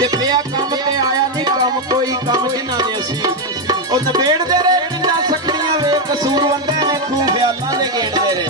ते पिया कम ते आया नहीं कम कोई कम जिन्हां दे असीं ओ नबेड़दे रहे पिंडां सकड़ियां वे कसूरवंदे ने खूह ख्यालां दे गेड़दे रहे।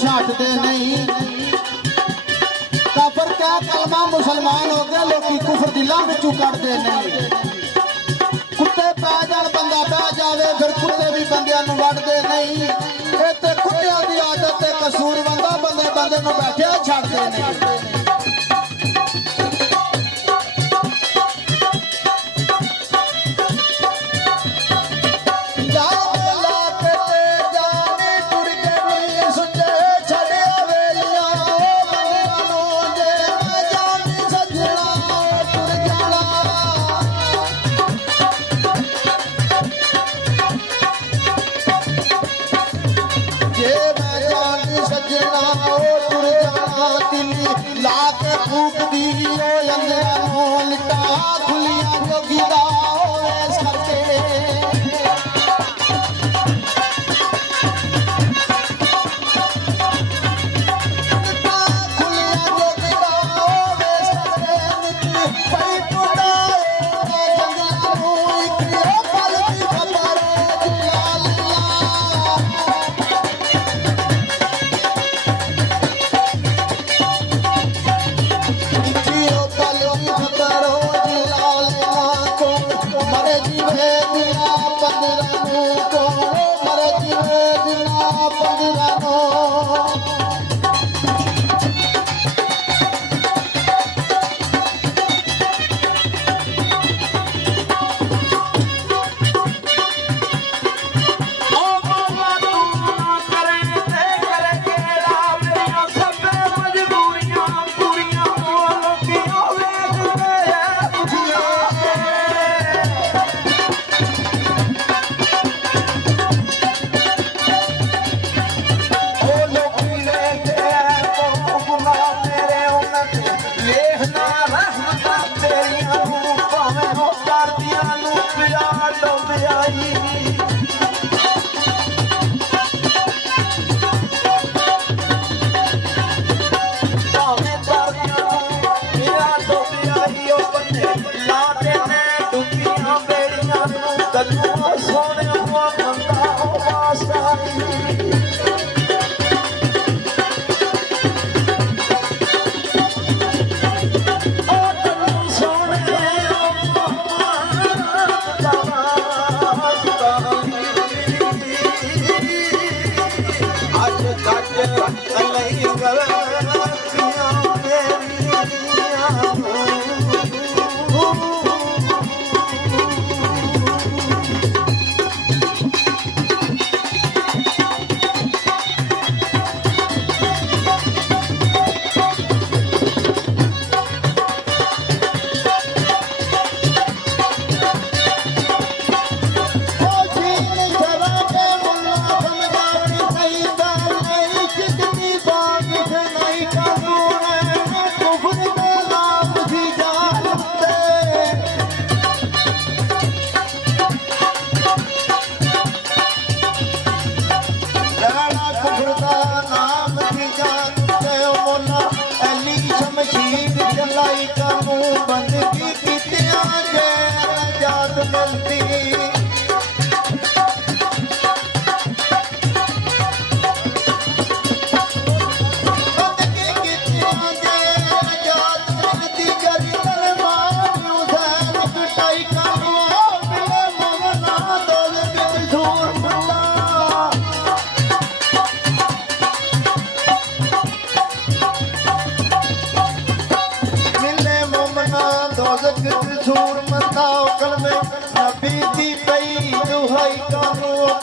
छाटते नहीं काफर क्या कलमा मुसलमान हो गया लोग कुफर दिलों में कटते नहीं कुत्ते पै जान बंदा पै जावे फिर कुत्ते भी बंदियां नूं वड़दे नहीं ये ते कुत्तियां दी आदत ते कसूर बंदा बंदे बंदे नूं बैठिया छाटते नहीं। ਡੁੱਬ ਆਈ ਭਾਵੇਂ ਦਰਿਆ ਮੇਰਾ ਡੁੱਬ ਆਈ ਉਹ ਬੰਦੇ ਲਾ ਦੇ ਨੇ ਡੁੱਬੀਆਂ ਬੇੜੀਆਂ ਨੂੰ ਤੈਨੂੰ ਸੋਹਣਿਆ ਮੰਦਾ ਉਹ ਵਾਸਾਈ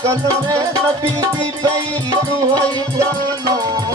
कल में नबी की पई दुहाई जानो